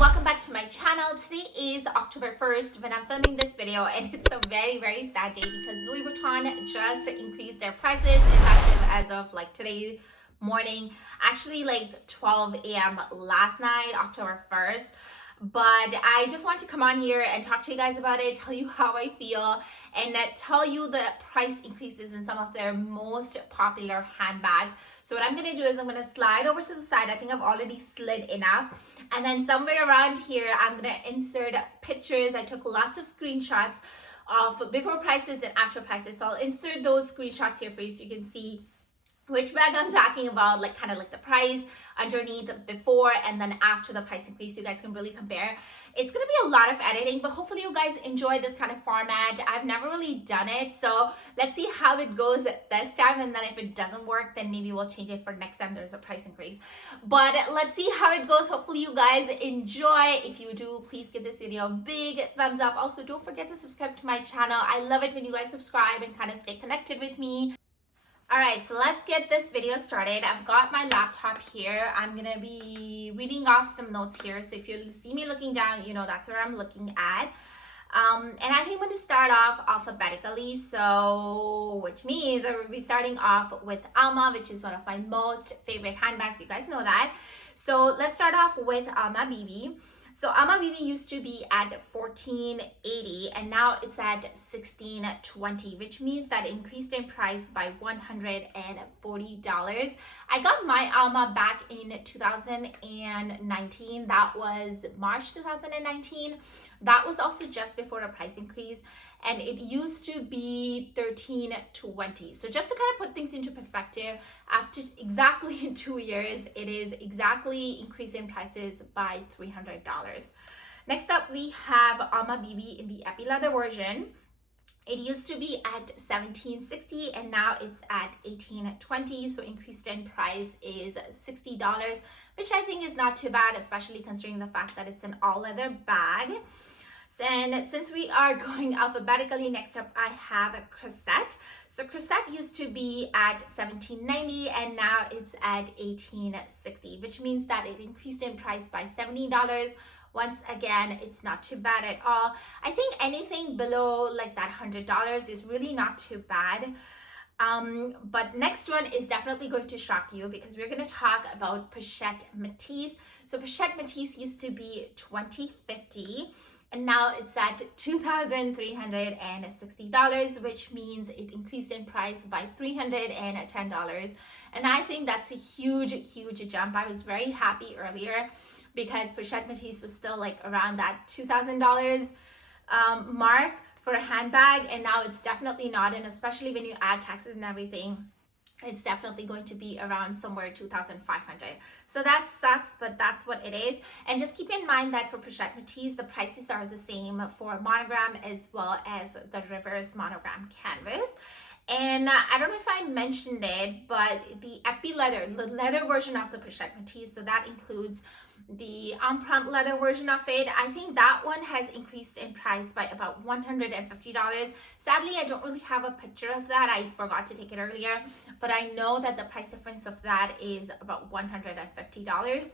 welcome back to my channel. Today is October 1st when I'm filming this video, and it's a very sad day because Louis Vuitton just increased their prices effective as of like today morning, actually like 12 a.m. last night, October 1st. But I just want to come on here and talk to you guys about it, tell you how I feel, and tell you the price increases in some of their most popular handbags. So what I'm going to do is I'm going to slide over to the side. I think I've already slid enough. And then somewhere around here, I'm going to insert pictures. I took lots of screenshots of before prices and after prices. So I'll insert those screenshots here for you so you can see which bag I'm talking about, like kind of like the price underneath before and then after the price increase, so you guys can really compare. It's going to be a lot of editing, but hopefully you guys enjoy this kind of format. I've never really done it, so let's see how it goes this time, and then if it doesn't work, then maybe we'll change it for next time there's a price increase. But let's see how it goes. Hopefully you guys enjoy. If you do, please give this video a big thumbs up. Also, don't forget to subscribe to my channel. I love it when you guys subscribe and kind of stay connected with me. Alright, so let's get this video started. I've got my laptop here. I'm going to be reading off some notes here. So if you see me looking down, you know that's where I'm looking at. And I think I'm going to start off alphabetically. So, which means I will be starting off with Alma, which is one of my most favorite handbags. You guys know that. So let's start off with Alma BB. So Alma BB used to be at $14.80 and now it's at $16.20, which means that it increased in price by $140. I got my Alma back in 2019. That was March 2019. That was also just before the price increase, and it used to be $13.20. So just to kind of put things into perspective, after exactly 2 years, it is exactly increasing prices by $300. Next up, we have Alma BB in the Epi Leather version. It used to be at $17.60 and now it's at $18.20. So increased in price is $60, which I think is not too bad, especially considering the fact that it's an all leather bag. And since we are going alphabetically, next up I have a Prochat. So Prochat used to be at $17.90 and now it's at $18.60, which means that it increased in price by $70. Once again, it's not too bad at all. I think anything below like that $100 is really not too bad. But next one is definitely going to shock you because we're going to talk about Pochette Metis. So Pochette Metis used to be $20.50. And now it's at $2,360, which means it increased in price by $310. And I think that's a huge jump. I was very happy earlier because Pochette Metis was still like around that $2,000 mark for a handbag. And now it's definitely not. And especially when you add taxes and everything, it's definitely going to be around somewhere 2,500. So that sucks, but that's what it is. And just keep in mind that for Prochat Metis, the prices are the same for Monogram as well as the reverse Monogram canvas. And I don't know if I mentioned it, but the Epi leather, the leather version of the Prochat Metis, so that includes the empreinte leather version of it, I think that one has increased in price by about $150. Sadly, I don't really have a picture of that. I forgot to take it earlier, but I know that the price difference of that is about $150.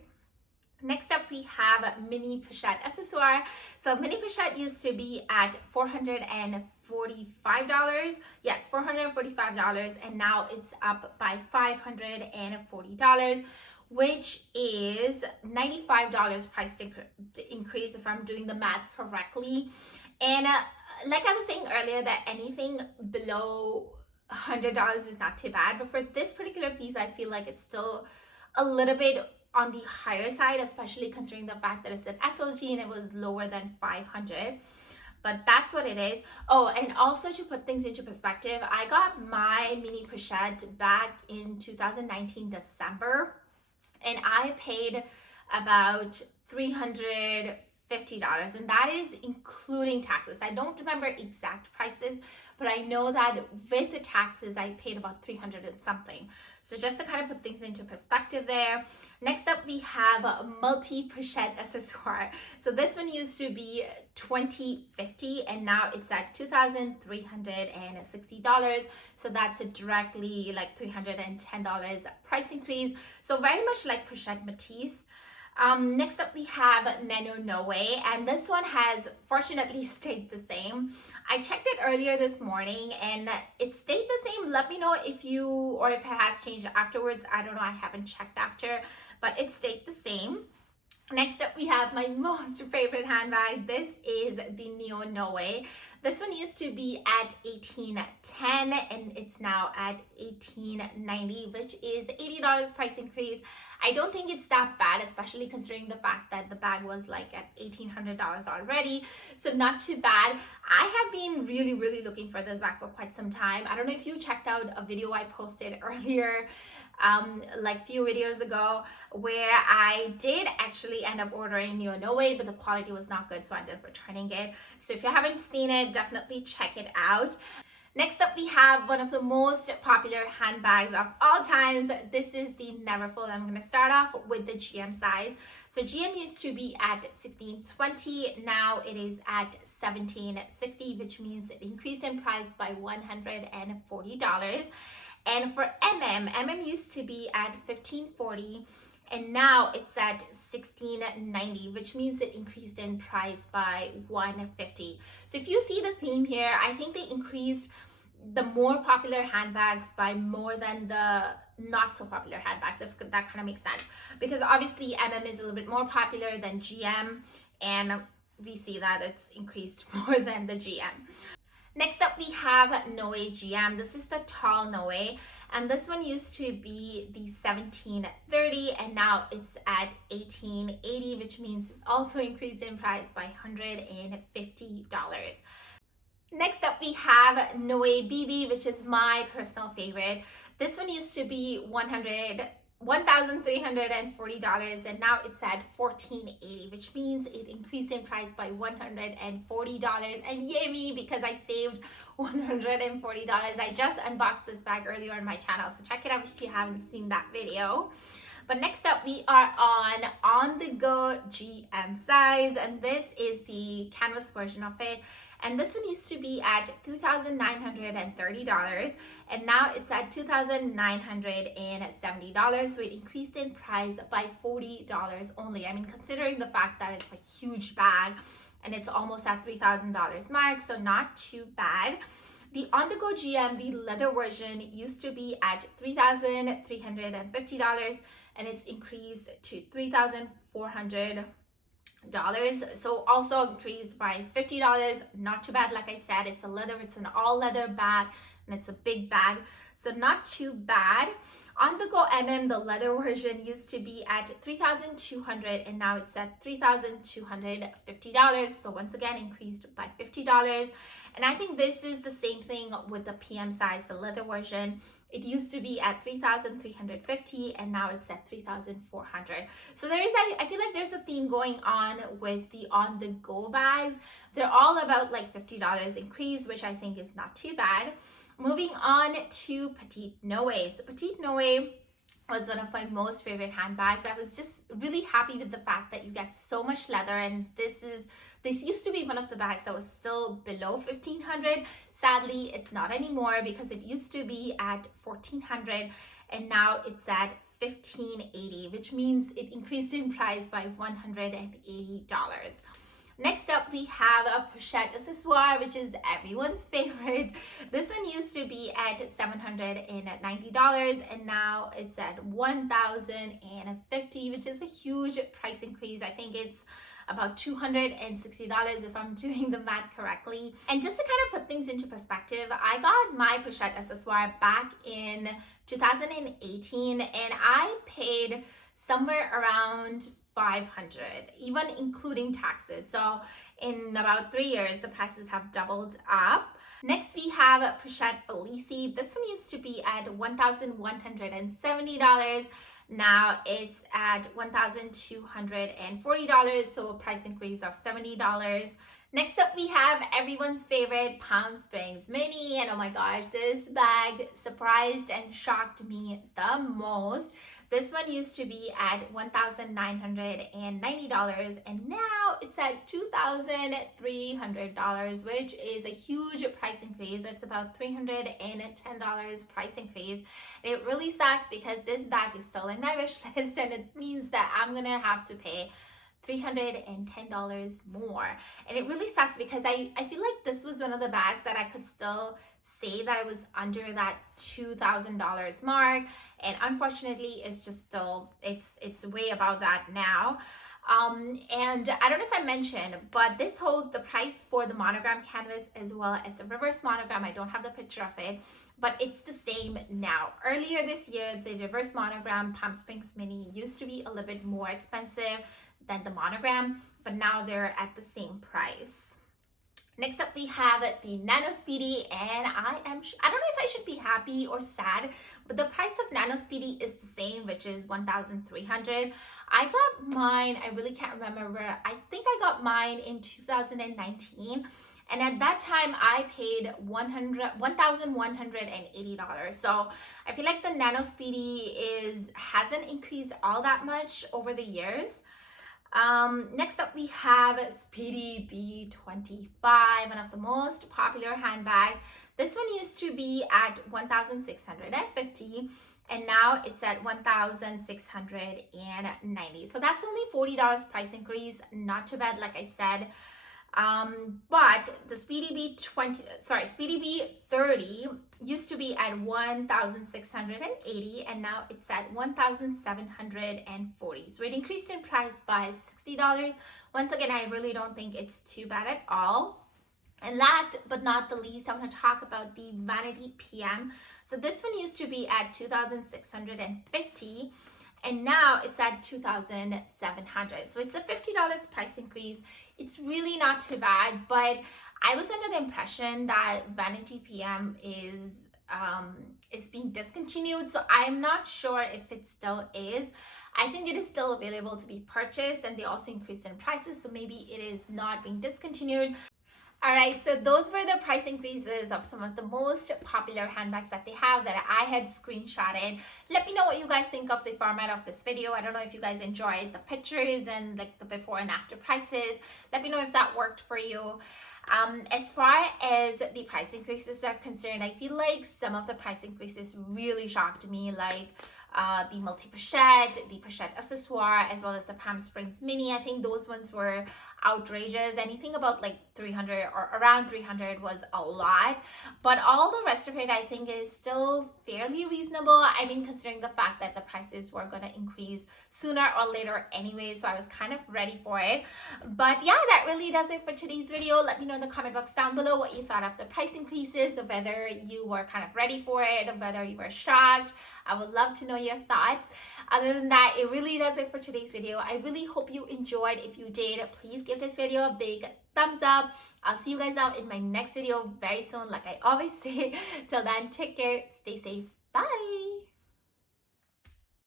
Next up, we have Mini Prochat SSR. So Mini Prochat used to be at $445. Yes, $445, and now it's up by $540, which is $95 price increase if I'm doing the math correctly. And like I was saying earlier, that anything below $100 is not too bad, but for this particular piece, I feel like it's still a little bit on the higher side, especially considering the fact that it's an SLG and it was lower than 500. But that's what it is. Oh, and also to put things into perspective, I got my Mini Pochette back in 2019 December, and I paid about $350, and that is including taxes. I don't remember exact prices, but I know that with the taxes, I paid about 300 and something. So just to kind of put things into perspective there. Next up, we have Multipurchase SSR. So this one used to be $20.50 and now it's at $2,360. So that's directly like $310 price increase. So very much like Prochat Metis. Next up we have Nano No Way, and this one has fortunately stayed the same. I checked it earlier this morning and it stayed the same. Let me know if if it has changed afterwards. I don't know, I haven't checked after, but it stayed the same. Next up we have my most favorite handbag. This is the Neo No Way. This one used to be at $18.10 and it's now at $18.90, which is $80 price increase. I don't think it's that bad, especially considering the fact that the bag was like at $1,800 already. So not too bad. I have been really looking for this bag for quite some time. I don't know if you checked out a video I posted earlier, like few videos ago, where I did actually end up ordering Neo No Way, but the quality was not good, so I ended up returning it. So if you haven't seen it, definitely check it out. Next up, we have one of the most popular handbags of all times. This is the Neverfull. I'm going to start off with the GM size. So GM used to be at $16.20. Now it is at $17.60, which means it increased in price by $140. And for MM used to be at $15.40. And now it's at $16.90, which means it increased in price by $150. So if you see the theme here, I think they increased the more popular handbags by more than the not so popular handbags, if that kind of makes sense. Because obviously MM is a little bit more popular than GM, and we see that it's increased more than the GM. Next up, we have Noe GM. This is the tall Noe, and this one used to be the $17.30, and now it's at $18.80, which means it also increased in price by $150. Next up, we have Noe BB, which is my personal favorite. This one used to be $1,340, and now it's at $14.80, which means it increased in price by $140. And yay me, because I saved $140. I just unboxed this bag earlier on my channel, so check it out if you haven't seen that video. But next up, we are on the go GM size, and this is the canvas version of it. And this one used to be at $2,930, and now it's at $2,970. So it increased in price by $40 only. I mean, considering the fact that it's a huge bag and it's almost at $3,000 mark, so not too bad. The on-the-go GM, the leather version, used to be at $3,350, and it's increased to $3,400. So also increased by $50. Not too bad. Like I said, it's a leather, it's an all leather bag, and it's a big bag, so not too bad. On the go MM, the leather version, used to be at $3,200, and now it's at $3,250. So once again, increased by $50. And I think this is the same thing with the PM size, the leather version. It used to be at $3,350, and now it's at $3,400. So I feel like there's a theme going on with the on-the-go bags. They're all about like $50 increase, which I think is not too bad. Moving on to Petit Noe. So Petit Noe was one of my most favorite handbags. I was just really happy with the fact that you get so much leather, and this used to be one of the bags that was still below $1,500. Sadly, it's not anymore, because it used to be at $1,400, and now it's at $1,580, which means it increased in price by $180. Next up, we have a Prochat Accessoire, which is everyone's favorite. This one used to be at $790, and now it's at $1,050, which is a huge price increase. I think it's about $260 if I'm doing the math correctly. And just to kind of put things into perspective, I got my Prochat Accessoire back in 2018, and I paid somewhere around $500, even including taxes. So in about 3 years, the prices have doubled up. Next, we have Pochette Felici. This one used to be at $1,170. Now it's at $1,240, so a price increase of $70. Next up, we have everyone's favorite Palm Springs Mini, and oh my gosh, this bag surprised and shocked me the most. This one used to be at $1,990 and now it's at $2,300, which is a huge price increase. It's about $310 price increase. And it really sucks because this bag is still in my wish list, and it means that I'm gonna have to pay $310 more. And it really sucks because I feel like this was one of the bags that I could still say that it was under that $2,000 mark, and unfortunately it's just still it's way above that now. And I don't know if I mentioned, but this holds the price for the monogram canvas as well as the reverse monogram. I don't have the picture of it, but it's the same now. Earlier this year, the reverse monogram Palm Springs Mini used to be a little bit more expensive than the monogram, but now they're at the same price. Next up, we have the Nano Speedy, and I don't know if I should be happy or sad, but the price of Nano Speedy is the same, which is $1,300. I got mine, I really can't remember where, I think I got mine in 2019. And at that time, I paid $1,180. So I feel like the Nano Speedy hasn't increased all that much over the years. Next up, we have Speedy B25, one of the most popular handbags. This one used to be at $1,650 and now it's at $1,690. So that's only $40 price increase. Not too bad, like I said. But the Speedy B30 used to be at $1,680 and now it's at $1,740. So it increased in price by $60. Once again, I really don't think it's too bad at all. And last but not the least, I want to talk about the Vanity PM. So this one used to be at $2,650 and now it's at $2,700. So it's a $50 price increase. It's really not too bad, but I was under the impression that Vanity PM is being discontinued, so I'm not sure if it still is. I think it is still available to be purchased, and they also increased in prices, so maybe it is not being discontinued. Alright, so those were the price increases of some of the most popular handbags that they have that I had screenshotted. Let me know what you guys think of the format of this video. I don't know if you guys enjoyed the pictures and like the before and after prices. Let me know if that worked for you. As far as the price increases are concerned, I feel like some of the price increases really shocked me, like the Multipurchase, the Pochette Accessoires, as well as the Palm Springs Mini. I think those ones were outrageous. Anything about like 300 or around 300 was a lot, but all the rest of it I think is still fairly reasonable. I mean, considering the fact that the prices were going to increase sooner or later anyway, so I was kind of ready for it. But yeah, that really does it for today's video. Let me know in the comment box down below what you thought of the price increases, whether you were kind of ready for it, whether you were shocked. I would love to know your thoughts. Other than that, it really does it for today's video. I really hope you enjoyed. If you did, please give this video a big thumbs up. I'll see you guys out in my next video very soon, like I always say. Till then, take care, stay safe, bye.